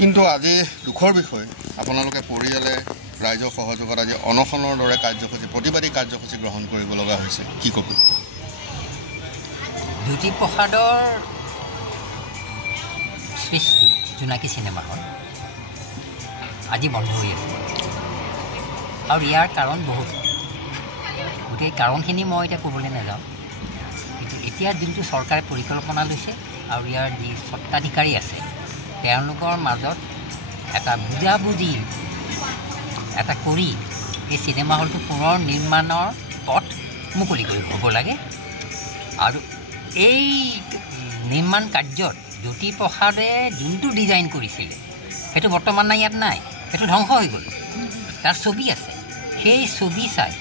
কিন্তু আজি দুখৰ বিষয় আপোনালোকে পৰিয়ালে ৰাইজৰ সহযোগত আজি অনশনৰ দৰে কাৰ্যসূচী প্ৰতিবাদী কাৰ্যসূচী গ্ৰহণ কৰিব লগা হৈছে কি ক'ব জ্যোতিপ্ৰসাদৰ সৃষ্টি জোনাকী চিনেমা হল আজি বন্ধ হৈ আছে আৰু ইয়াৰ কাৰণ বহুত গোটেই কাৰণখিনি মই এতিয়া ক'বলৈ নাযাওঁ কিন্তু এতিয়া যোনটো চৰকাৰে পৰিকল্পনা লৈছে আৰু ইয়াৰ যি স্বত্বাধিকাৰী আছে তেওঁলোকৰ মাজত এটা বুজাবুজি এটা কৰি এই চিনেমা হলটো পুনৰ নিৰ্মাণৰ পথ মুকলি কৰি হ'ব লাগে আৰু এই নিৰ্মাণ কাৰ্যত জ্যোতিপ্ৰসাদে যোনটো ডিজাইন কৰিছিলে সেইটো বৰ্তমান নাই ইয়াত নাই সেইটো ধ্বংস হৈ গ'ল তাৰ ছবি আছে সেই ছবি চাই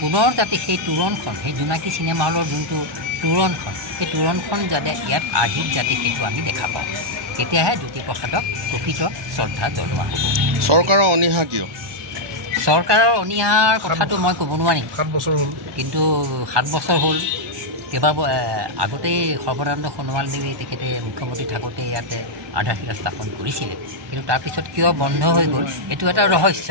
পুনৰ যাতে সেই তোৰণখন সেই জোনাকী চিনেমা হলৰ যোনটো তোৰণখন সেই তোৰণখন যাতে ইয়াত আহি যাতে সেইটো আমি দেখা পাওঁ তেতিয়াহে জ্যোতিপ্ৰসাদক প্ৰকৃত শ্ৰদ্ধা জনোৱা হ'ব চৰকাৰৰ অনীহা কিয় চৰকাৰৰ অনীহাৰ কথাটো মই ক'ব নোৱাৰিম 7 বছৰ হ'ল কিন্তু 7 বছৰ হ'ল কেইবাবাৰ আগতেই সৰ্বানন্দ সোণোৱাল দেৱে তেখেতে মুখ্যমন্ত্ৰী থাকোঁতে ইয়াতে আধাৰশিলা স্থাপন কৰিছিলে কিন্তু তাৰপিছত কিয় বন্ধ হৈ গ'ল এইটো এটা ৰহস্য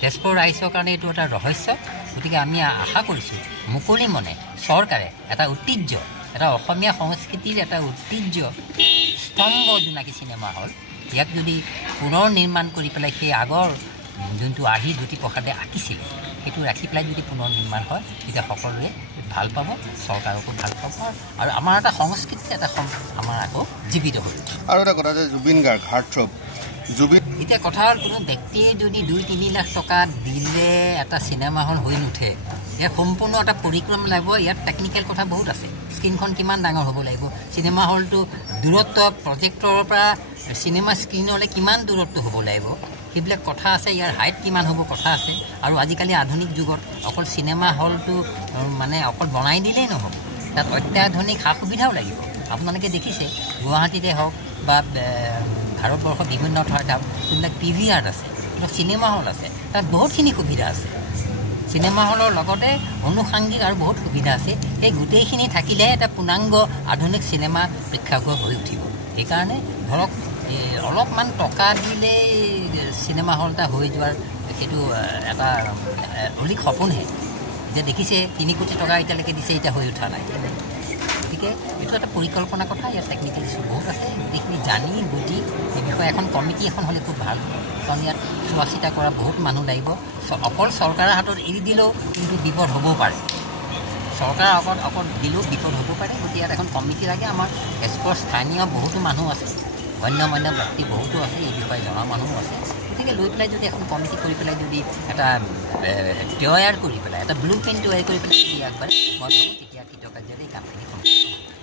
তেজপুৰ ৰাইজৰ কাৰণে এইটো এটা ৰহস্য গতিকে আমি আশা কৰিছোঁ মুকলি মনে চৰকাৰে এটা ঐতিহ্য এটা অসমীয়া সংস্কৃতিৰ এটা ঐতিহ্য স্তম্ভ জোনাকী চিনেমা হল ইয়াক যদি পুনৰ নিৰ্মাণ কৰি পেলাই সেই আগৰ যোনটো আহি জ্যোতিপ্ৰসাদে আঁকিছিলে সেইটো ৰাখি পেলাই যদি পুনৰ নিৰ্মাণ হয় তেতিয়া সকলোৱে ভাল পাব চৰকাৰকো ভাল পাব আৰু আমাৰ এটা সংস্কৃতি এটা আমাৰ আকৌ জীৱিত হ'ব আৰু এটা কথা যে জুবিন গাৰ্গ হাৰ্টথ্ৰব জুবিন এতিয়া কথা হ'ল কোনো ব্যক্তিয়ে যদি 2-3 লাখ টকা দিলে এটা চিনেমা হল হৈ নুঠে ইয়াৰ সম্পূৰ্ণ এটা পৰিক্ৰমা লাগিব ইয়াত টেকনিকেল কথা বহুত আছে স্ক্ৰীণখন কিমান ডাঙৰ হ'ব লাগিব চিনেমা হলটো দূৰত্ব প্ৰজেক্টৰৰ পৰা চিনেমা স্ক্ৰীণলৈ কিমান দূৰত্ব হ'ব লাগিব সেইবিলাক কথা আছে ইয়াৰ হাইট কিমান হ'ব কথা আছে আৰু আজিকালি আধুনিক যুগত অকল চিনেমা হলটো মানে অকল বনাই দিলেই নহ'ব তাত অত্যাধুনিক সা সুবিধাও লাগিব আপোনালোকে দেখিছে গুৱাহাটীতে হওক বা ভাৰতবৰ্ষৰ বিভিন্ন ঠাইত যোনবিলাক PVR আছে কিন্তু চিনেমা হল আছে তাত বহুতখিনি সুবিধা আছে চিনেমা হলৰ লগতে অনুষাংগিক আৰু বহুত সুবিধা আছে এই গোটেইখিনি থাকিলেহে এটা পূৰ্ণাংগ আধুনিক চিনেমা প্ৰেক্ষাগৃহ হৈ উঠিব সেইকাৰণে ধৰক অলপমান টকা দিলেই চিনেমা হল এটা হৈ যোৱাৰ সেইটো এটা অলিক সপোনহে যে দেখিছে 3 কোটি টকা এতিয়ালৈকে দিছে এতিয়া হৈ উঠা নাই গতিকে এইটো এটা পৰিকল্পনা কথা ইয়াত টেকনিকেল ইছ্যু বহুত আছে গোটেইখিনি জানি বুজি এই বিষয়ে এখন কমিটি এখন হ'লে খুব ভাল কাৰণ ইয়াত চোৱা চিতা কৰা বহুত মানুহ লাগিব অকল চৰকাৰৰ হাতত এৰি দিলেও কিন্তু বিপদ হ'ব পাৰে চৰকাৰৰ আগত অকল দিলেও বিপদ হ'ব পাৰে গতিকে ইয়াত এখন কমিটি লাগে আমাৰ তেজপুৰৰ স্থানীয় বহুতো মানুহ আছে অন্য ব্যক্তি বহুতো আছে এই বিষয়ে জনা মানুহো আছে গতিকে লৈ পেলাই যদি এখন কমিটি কৰি পেলাই যদি এটা তৈয়াৰ কৰি পেলাই এটা ব্লু প্ৰিণ্ট তৈয়াৰ কৰি পেলাই যদি আগবাঢ়ে মই ভাবোঁ তেতিয়া কৃতকাৰ্যৰে এই কামখিনি সম্পূৰ্ণ